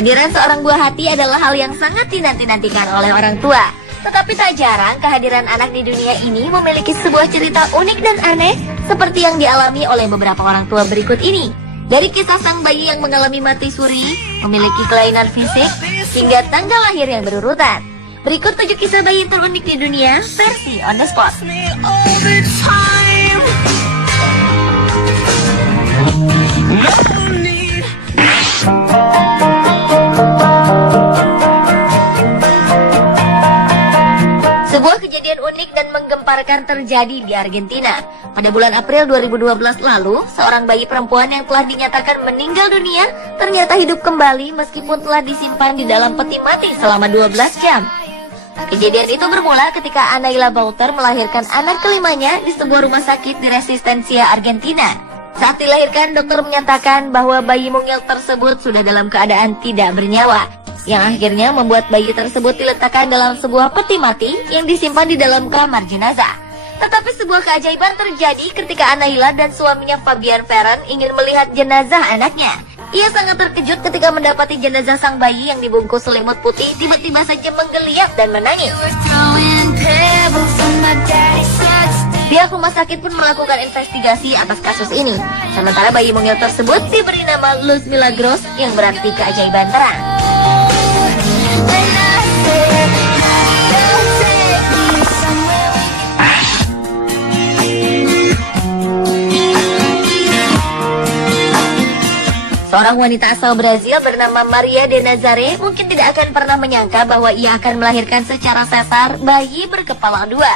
Kehadiran seorang buah hati adalah hal yang sangat dinanti-nantikan oleh orang tua. Tetapi tak jarang kehadiran anak di dunia ini memiliki sebuah cerita unik dan aneh seperti yang dialami oleh beberapa orang tua berikut ini. Dari kisah sang bayi yang mengalami mati suri, memiliki kelainan fisik, hingga tanggal lahir yang berurutan. Berikut 7 kisah bayi terunik di dunia versi on the spot. Sebuah kejadian unik dan menggemparkan terjadi di Argentina. Pada bulan April 2012 lalu, seorang bayi perempuan yang telah dinyatakan meninggal dunia ternyata hidup kembali meskipun telah disimpan di dalam peti mati selama 12 jam. Kejadian itu bermula ketika Anaila Bauter melahirkan anak kelimanya di sebuah rumah sakit di Resistencia, Argentina. Saat dilahirkan, dokter menyatakan bahwa bayi mungil tersebut sudah dalam keadaan tidak bernyawa, yang akhirnya membuat bayi tersebut diletakkan dalam sebuah peti mati yang disimpan di dalam kamar jenazah. Tetapi sebuah keajaiban terjadi ketika Anaila dan suaminya Fabian Ferran ingin melihat jenazah anaknya. Ia sangat terkejut ketika mendapati jenazah sang bayi yang dibungkus selimut putih tiba-tiba saja menggeliat dan menangis. Pihak rumah sakit pun melakukan investigasi atas kasus ini. Sementara bayi mungil tersebut diberi nama Luz Milagros yang berarti keajaiban terang. Seorang wanita asal Brazil bernama Maria de Nazare mungkin tidak akan pernah menyangka bahwa ia akan melahirkan secara sesar bayi berkepala dua.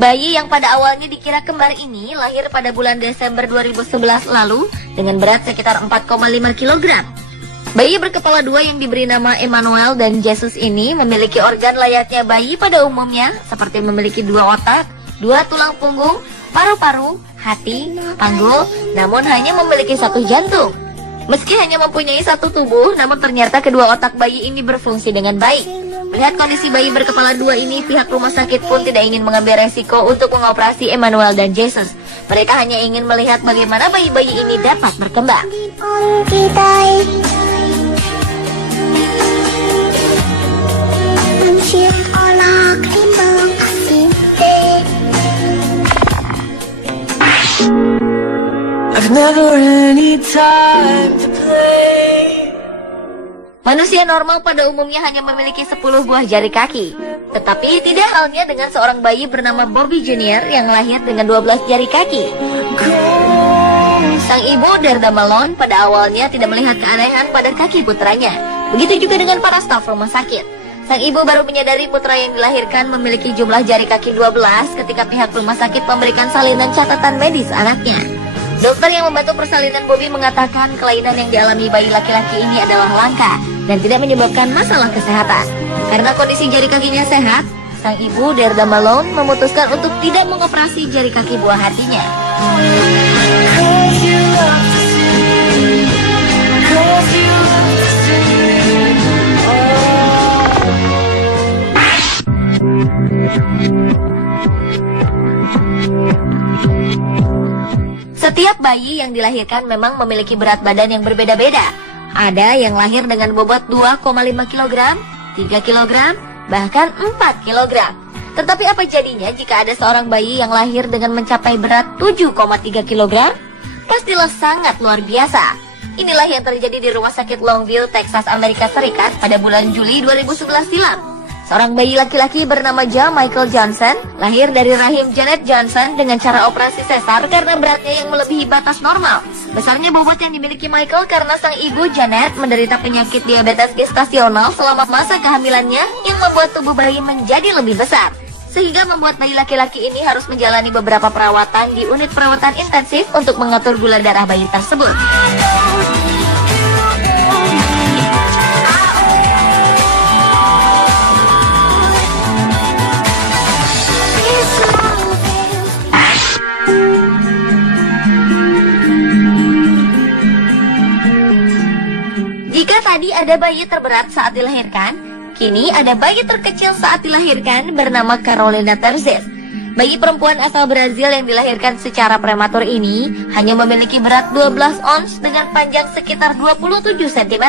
Bayi yang pada awalnya dikira kembar ini lahir pada bulan Desember 2011 lalu dengan berat sekitar 4,5 kg. Bayi berkepala dua yang diberi nama Emmanuel dan Jesus ini memiliki organ layaknya bayi pada umumnya, seperti memiliki 2 otak, 2 tulang punggung, paru-paru, hati, panggul, namun hanya memiliki 1 jantung. Meski hanya mempunyai 1 tubuh, namun ternyata kedua otak bayi ini berfungsi dengan baik. Melihat kondisi bayi berkepala dua ini, pihak rumah sakit pun tidak ingin mengambil resiko untuk mengoperasi Emmanuel dan Jesus. Mereka hanya ingin melihat bagaimana bayi-bayi ini dapat berkembang. Manusia normal pada umumnya hanya memiliki 10 buah jari kaki. Tetapi tidak halnya dengan seorang bayi bernama Bobby Junior yang lahir dengan 12 jari kaki. Sang ibu Derda Malone pada awalnya tidak melihat keanehan pada kaki putranya. Begitu juga dengan para staf rumah sakit. Sang ibu baru menyadari putra yang dilahirkan memiliki jumlah jari kaki 12 ketika pihak rumah sakit memberikan salinan catatan medis anaknya. Dokter yang membantu persalinan Bobby mengatakan kelainan yang dialami bayi laki-laki ini adalah langka dan tidak menyebabkan masalah kesehatan. Karena kondisi jari kakinya sehat, sang ibu Derda Malone memutuskan untuk tidak mengoperasi jari kaki buah hatinya. Setiap bayi yang dilahirkan memang memiliki berat badan yang berbeda-beda. Ada yang lahir dengan bobot 2,5 kg, 3 kg, bahkan 4 kg. Tetapi apa jadinya jika ada seorang bayi yang lahir dengan mencapai berat 7,3 kg? Pastilah sangat luar biasa. Inilah yang terjadi di Rumah Sakit Longview, Texas, Amerika Serikat pada bulan Juli 2011 silam. Seorang bayi laki-laki bernama Ja Michael Johnson lahir dari rahim Janet Johnson dengan cara operasi sesar karena beratnya yang melebihi batas normal. Besarnya bobot yang dimiliki Michael karena sang ibu Janet menderita penyakit diabetes gestasional selama masa kehamilannya yang membuat tubuh bayi menjadi lebih besar. Sehingga membuat bayi laki-laki ini harus menjalani beberapa perawatan di unit perawatan intensif untuk mengatur gula darah bayi tersebut. Jika tadi ada bayi terberat saat dilahirkan, kini ada bayi terkecil saat dilahirkan bernama Carolina Terzes. Bayi perempuan asal Brazil yang dilahirkan secara prematur ini hanya memiliki berat 12 ons dengan panjang sekitar 27 cm.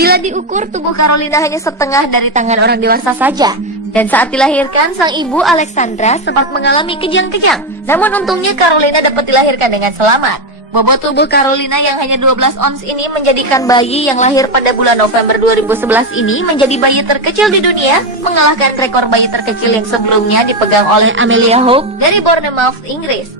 Bila diukur, tubuh Carolina hanya setengah dari tangan orang dewasa saja. Dan saat dilahirkan, sang ibu Alexandra sempat mengalami kejang-kejang. Namun untungnya Carolina dapat dilahirkan dengan selamat. Bobot tubuh Carolina yang hanya 12 ons ini menjadikan bayi yang lahir pada bulan November 2011 ini menjadi bayi terkecil di dunia, mengalahkan rekor bayi terkecil yang sebelumnya dipegang oleh Amelia Hope dari Bournemouth, Inggris.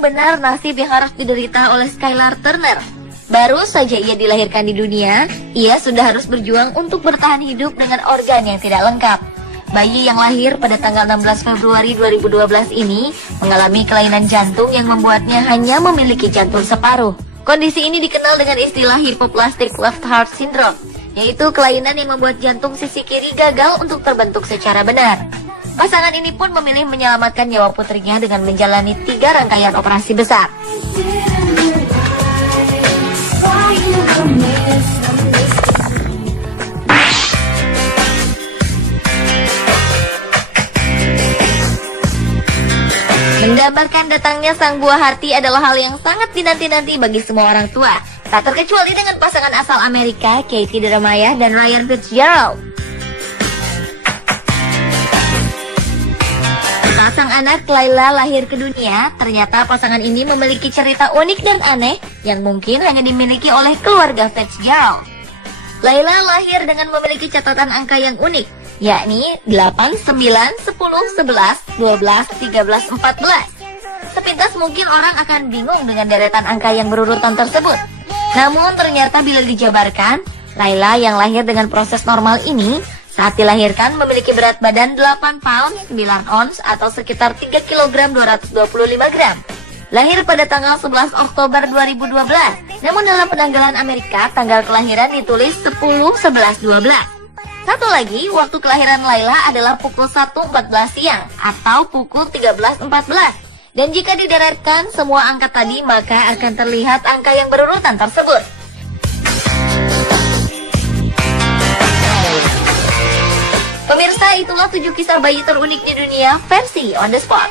Benar nasib yang harus diderita oleh Skylar Turner. Baru saja ia dilahirkan di dunia, ia sudah harus berjuang untuk bertahan hidup dengan organ yang tidak lengkap. Bayi yang lahir pada tanggal 16 Februari 2012 ini mengalami kelainan jantung yang membuatnya hanya memiliki jantung separuh. Kondisi ini dikenal dengan istilah hypoplastic left heart syndrome, yaitu kelainan yang membuat jantung sisi kiri gagal untuk terbentuk secara benar. Pasangan ini pun memilih menyelamatkan nyawa putrinya dengan menjalani 3 rangkaian operasi besar. Menggambarkan datangnya sang buah hati adalah hal yang sangat dinanti-nanti bagi semua orang tua. Tak terkecuali dengan pasangan asal Amerika, Katie Jeremiah dan Ryan Fitzgerald. Sang anak Layla lahir ke dunia, ternyata pasangan ini memiliki cerita unik dan aneh yang mungkin hanya dimiliki oleh keluarga Fitzgerald. Layla lahir dengan memiliki catatan angka yang unik, yakni 8, 9, 10, 11, 12, 13, 14. Sepintas mungkin orang akan bingung dengan deretan angka yang berurutan tersebut. Namun ternyata bila dijabarkan, Layla yang lahir dengan proses normal ini saat dilahirkan memiliki berat badan 8 pound 9 ons atau sekitar 3 kg 225 gram. Lahir pada tanggal 11 Oktober 2012. Namun dalam penanggalan Amerika, tanggal kelahiran ditulis 10, 11, 12. Satu lagi, waktu kelahiran Layla adalah pukul 1.14 siang atau pukul 13.14. Dan jika dideretkan semua angka tadi, maka akan terlihat angka yang berurutan tersebut. Pemirsa, itulah 7 kisah bayi terunik di dunia versi On The Spot.